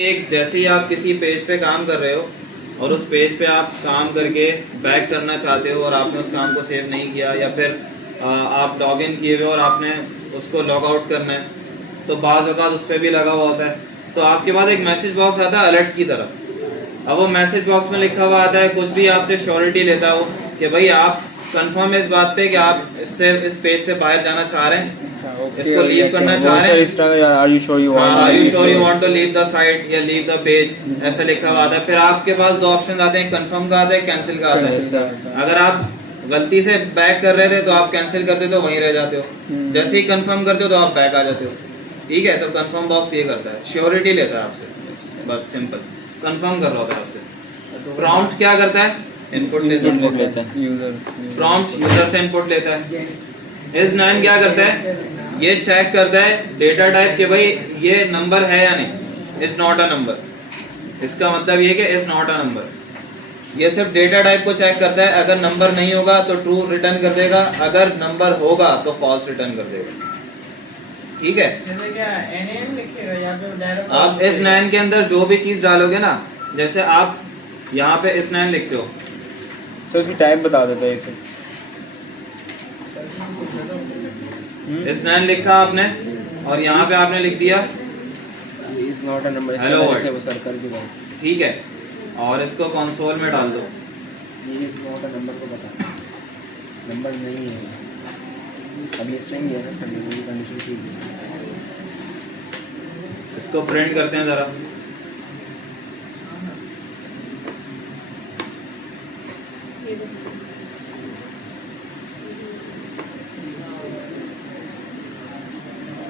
एक जैसे ही आप किसी पेज पे काम कर रहे हो और उस पेज पे आप काम करके बैक करना चाहते हो और आपने उस काम को सेव नहीं किया, या फिर आप लॉग इन किए हुए और आपने उसको लॉग आउट करना है, तो बाज़ औक़ात उस पर भी लगा हुआ होता है, तो आपके पास एक मैसेज बॉक्स आता है अलर्ट की तरह। अब वो मैसेज बॉक्स में लिखा हुआ आता है, कुछ भी आपसे श्योरिटी लेता हो कि भाई आप कंफर्म है इस बात पे कि आप इस पेज से बाहर जाना चाह रहे हैं, इसको लीव करना चाह रहे हैं, are you sure you want to leave the site या लीव द पेज, ऐसा लिखा हुआ आता है। फिर आपके पास दो ऑप्शन आते हैं, कंफर्म का आता है, कैंसिल का आता है। अगर आप गलती से बैक कर रहे थे तो आप कैंसिल कर देते हो, वहीं रह जाते हो। जैसे ही कंफर्म करते हो तो आप बैक आ जाते हो। ठीक है, तो कंफर्म बॉक्स ये करता है, श्योरिटी लेता है आपसे, बस सिंपल कंफर्म कर रहा होता है आपसे। प्रॉम्प्ट क्या करता है, इनपुट लेता है, प्रॉम्प्ट यूजर से इनपुट लेता है। S9 क्या करता है, ये चेक करता है डेटा टाइप कि भाई ये नंबर है या नहीं, इज नॉट अ नंबर। इसका मतलब ये कि इज नॉट अ नंबर। ये सिर्फ डेटा टाइप को चेक करता है, अगर नंबर नहीं होगा तो ट्रू रिटर्न कर देगा, अगर नंबर होगा तो फॉल्स रिटर्न कर देगा। ठीक है, आप S9 के अंदर जो भी चीज डालोगे ना, जैसे आप यहाँ पे S9 लिखते हो, सर उसकी टाइप बता देता है इसे। S9 लिखा आपने और यहाँ पे आपने लिख दिया is not a number, hello ऐसे वो सर कर दिया। ठीक है, और इसको कंसोल में डाल दो। ये इज नॉट अ नंबर को बता, नंबर नहीं है। अभी स्ट्रिंग है ना सर, ये कंडीशन ठीक है। इसको प्रिंट करते हैं जरा।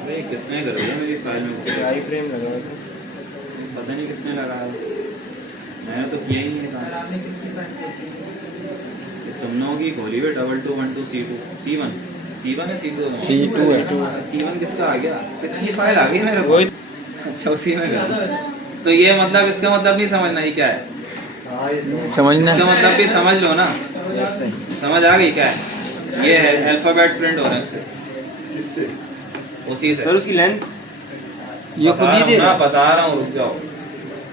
अरे किसने कर दिया मेरी फाइल में, आई फ्रेम लगा हुआ है, पता नहीं किसने लगाया, मैंने तो किया ही नहीं था। तुम लोगों की खोली हुई 2212 C2 C1 है, C2 है। C1 किसका आ गया, किसकी फाइल आ गई मेरे को? अच्छा उसी में कर। तो ये मतलब इसका मतलब नहीं समझना ही क्या है, समझना इसका मतलब भी समझ लो ना, समझ आ गई क्या है? ये है अल्फाबेट्स प्रिंट हो रहे हैं इससे, उसी से। सर उसकी लेंथ ये खुद ही दे रहा, बता रहा हूँ, रुक जाओ,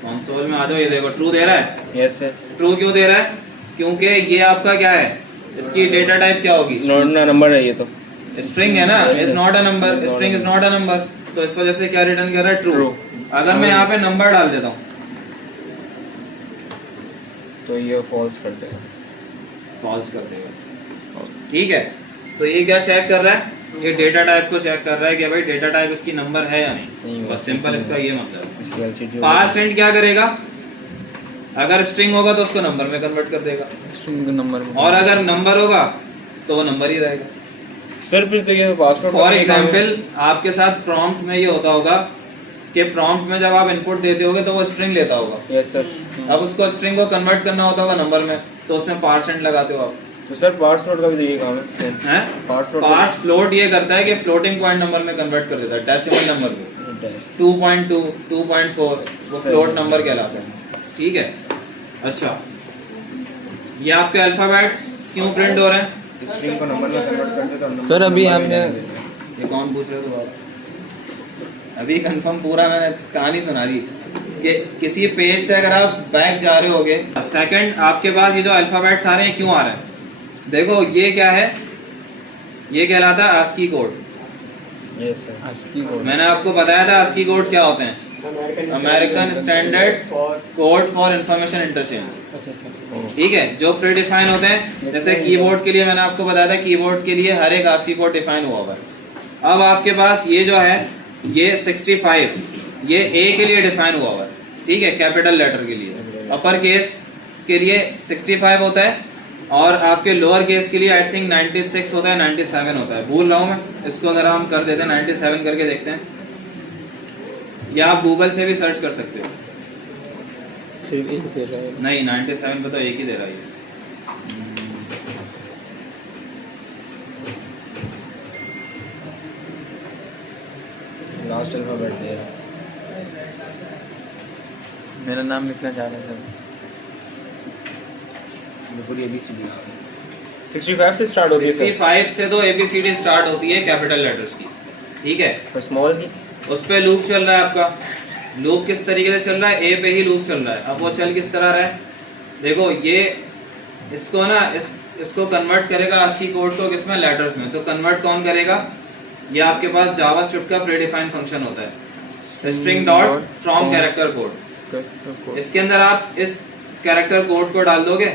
कंसोल में आ जाओ। ये देखो ट्रू दे रहा है। Yes sir. ट्रू क्यों दे रहा है? क्योंकि ये आपका क्या है, इसकी डेटा टाइप क्या होगी, नॉट अ नंबर है, ये तो स्ट्रिंग है ना, is not a number, string is not a number, तो इस वजह से क्या रिटर्न कर रहा है, ट्रू। अगर मैं यहाँ पे नंबर डाल देता हूँ तो ये फॉल्स कर देगा, फॉल्स कर देगा। ठीक है, तो ये क्या चेक कर रहा है, ये डेटा टाइप को चेक कर रहा है कि भाई डेटा टाइप इसकी नंबर है या नहीं, बस सिंपल इसका ये मतलब है। पार्सेंट क्या करेगा, अगर स्ट्रिंग होगा तो उसको नंबर में कन्वर्ट कर देगा, स्ट्रिंग नंबर में, और अगर नंबर होगा तो वो नंबर ही रहेगा। सर फिर तो ये पासवर्ड, फॉर एग्जाम्पल आपके साथ प्रॉम्प्ट में ये होता होगा कि प्रॉम्प्ट में जब आप इनपुट देते होगे तो वो स्ट्रिंग लेता होगा। Yes sir. अब उसको स्ट्रिंग को कन्वर्ट करना होता होगा नंबर में, तो उसमें पार्सेंट लगाते हो आप। तो सर पार्स फ्लोट का भी देखिए काम है, पार्स फ्लोट ये करता है कि फ्लोटिंग पॉइंट नंबर में कन्वर्ट कर देता है, डेसिमल नंबर में 2.2 2.4 वो फ्लोट नंबर कहलाता है। ठीक है, अच्छा ये आपके अल्फाबेट्स क्यों प्रिंट हो रहे हैं, स्ट्रिंग को नंबर में कन्वर्ट करते तो सर अभी हमने ये कौन पूछ रहे हो आप, अभी कंफर्म पूरा मैंने कहानी सुना दी कि किसी पेज से अगर आप बैक जा रहे होगे, सेकंड आपके पास ये जो अल्फाबेट्स आ रहे हैं क्यों आ रहे हैं, देखो ये क्या है, ये कहलाता है ASCII code. Yes sir, ASCII code मैंने आपको बताया था ASCII कोड क्या होते हैं, American standard code for information interchange. ठीक है, जो प्री डिफाइन होते हैं, जैसे कीबोर्ड के लिए मैंने आपको बताया था, कीबोर्ड के लिए हर एक ASCII कोड डिफाइन हुआ हुआ है। अब आपके पास ये जो है ये 65 ये ए के लिए डिफाइन हुआ हुआ है। ठीक है, कैपिटल लेटर के लिए, अपर केस के लिए 65 होता है, और आपके लोअर केस के लिए आई थिंक 96 होता है, 97 होता है, भूल रहा हूँ मैं। इसको अगर हम कर देते हैं 97 करके देखते हैं, या आप गूगल से भी सर्च कर सकते हो। सिर्फ एक दे रहा है, नहीं 97 पे तो एक ही दे रहा है। लास्ट अल्फाबेट दे रहा है। मेरा नाम लिखना चाह रहा है सर, पूरी ABCD 65 से स्टार्ट होती है। 65 से तो ABCD स्टार्ट होती है कैपिटल लेटर्स की। ठीक है, तो स्मॉल की उस पे लूप चल रहा है आपका, लूप किस तरीके से चल रहा है, ए पे ही लूप चल रहा है। अब वो चल किस तरह रहा है, देखो ये इसको ना इसको कन्वर्ट करेगा ASCII कोड को किसमें, लेटर्स में। तो कन्वर्ट कौन करेगा, ये आपके पास जावास्क्रिप्ट का प्रीडिफाइंड फंक्शन होता है, string dot from character code. इसके अंदर आप इस कैरेक्टर कोड को डाल दोगे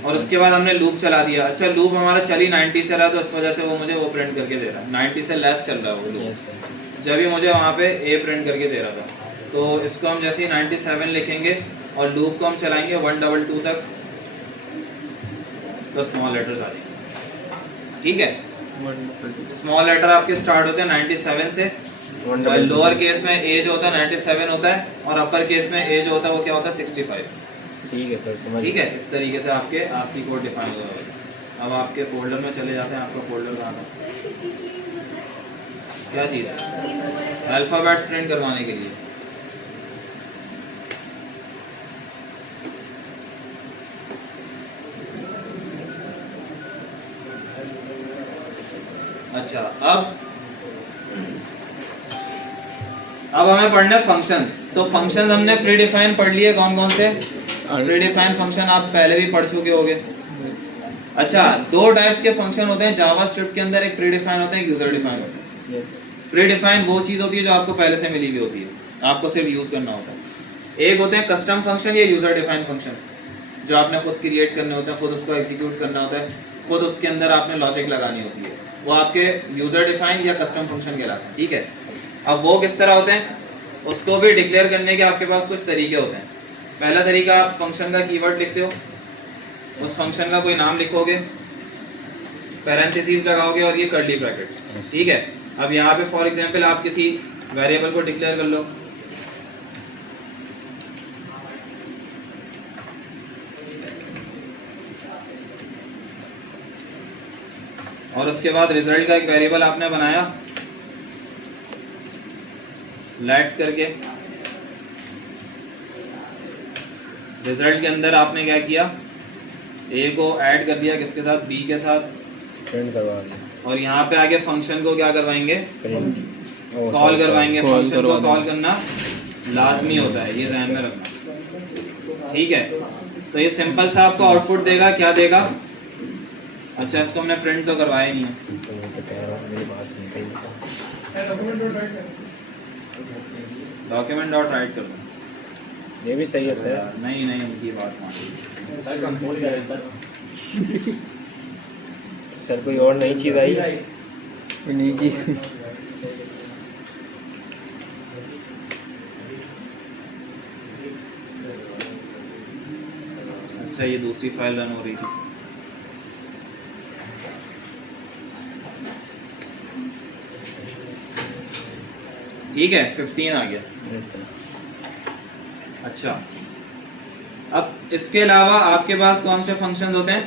और उसके बाद हमने लूप चला दिया। अच्छा लूप हमारा चली 90 से रहा, तो इस वजह से वो मुझे वो प्रिंट करके दे रहा है, 90 से लेस चल रहा है वो लूप। जब भी मुझे वहाँ पे ए प्रिंट करके दे रहा था, तो इसको हम जैसे ही 97 लिखेंगे और लूप को हम चलाएंगे 122 तक, तो स्मॉल लेटर्स आ जाएंगे। ठीक है, स्मॉल लेटर आपके स्टार्ट होते हैं 97 से, लोअर केस में ए जो होता है 97 होता है, और अपर केस में ए जो होता है वो क्या होता है 65। ठीक है सर, समझ। ठीक है, इस तरीके से आपके ASCII कोड डिफाइन हो जाएगा। अब आपके फोल्डर में चले जाते हैं, आपका फोल्डर कहाँ था, क्या चीज़, अल्फ़ाबेट्स प्रिंट करवाने के लिए। अच्छा अब हमें पढ़ना है फंक्शंस। तो फंक्शंस हमने प्री डिफाइन पढ़ लिए, कौन कौन से प्री डिफाइन फंक्शन आप पहले भी पढ़ चुके होंगे। अच्छा, दो टाइप्स के फंक्शन होते हैं जावास्क्रिप्ट के अंदर, एक प्री डिफाइन होता है, एक यूजर डिफाइन होता है। प्री डिफाइन वो चीज़ होती है जो आपको पहले से मिली हुई होती है, आपको सिर्फ यूज़ करना होता है। एक होते हैं कस्टम फंक्शन या यूजर डिफाइन फंक्शन, जो आपने खुद क्रिएट करने होते हैं, खुद उसको एग्जीक्यूट करना होता है, खुद उसके अंदर आपने लॉजिक लगानी होती है, वो आपके यूजर डिफाइन या कस्टम फंक्शन कहलाते हैं। ठीक है, अब वो किस तरह होते हैं, उसको भी डिक्लेयर करने के आपके पास कुछ तरीके होते हैं। पहला तरीका, आप फंक्शन का कीवर्ड लिखते हो, उस फंक्शन का कोई नाम लिखोगे, पैरेंथेसिस लगाओगे और ये कर्ली ब्रैकेट्स। ठीक है, अब यहाँ पे फॉर एग्जांपल आप किसी वेरिएबल को डिक्लेयर कर लो, और उसके बाद रिजल्ट का एक वेरिएबल आपने बनाया लेट करके। रिजल्ट के अंदर आपने क्या किया, ए को ऐड कर दिया किसके साथ, बी के साथ, प्रिंट करवा दिया, और यहाँ पे आगे फंक्शन को क्या करवाएंगे, कॉल करवाएंगे। फंक्शन को कॉल करना लाजमी होता है, ये ध्यान में रखना। ठीक है, तो ये सिंपल सा आपको आउटपुट देगा, क्या देगा। अच्छा, इसको हमने प्रिंट तो करवाया नहीं है, डॉक्यूमेंट डॉट राइट कर दो, ये भी सही है सर। नहीं नहीं, इनकी बात मान सर, कोई और नई चीज़ आई, कोई नई चीज़। अच्छा, ये दूसरी फाइल रन हो रही थी। ठीक है, 15 आ गया। Yes sir. अच्छा, अब इसके अलावा आपके पास कौन से फंक्शन होते हैं,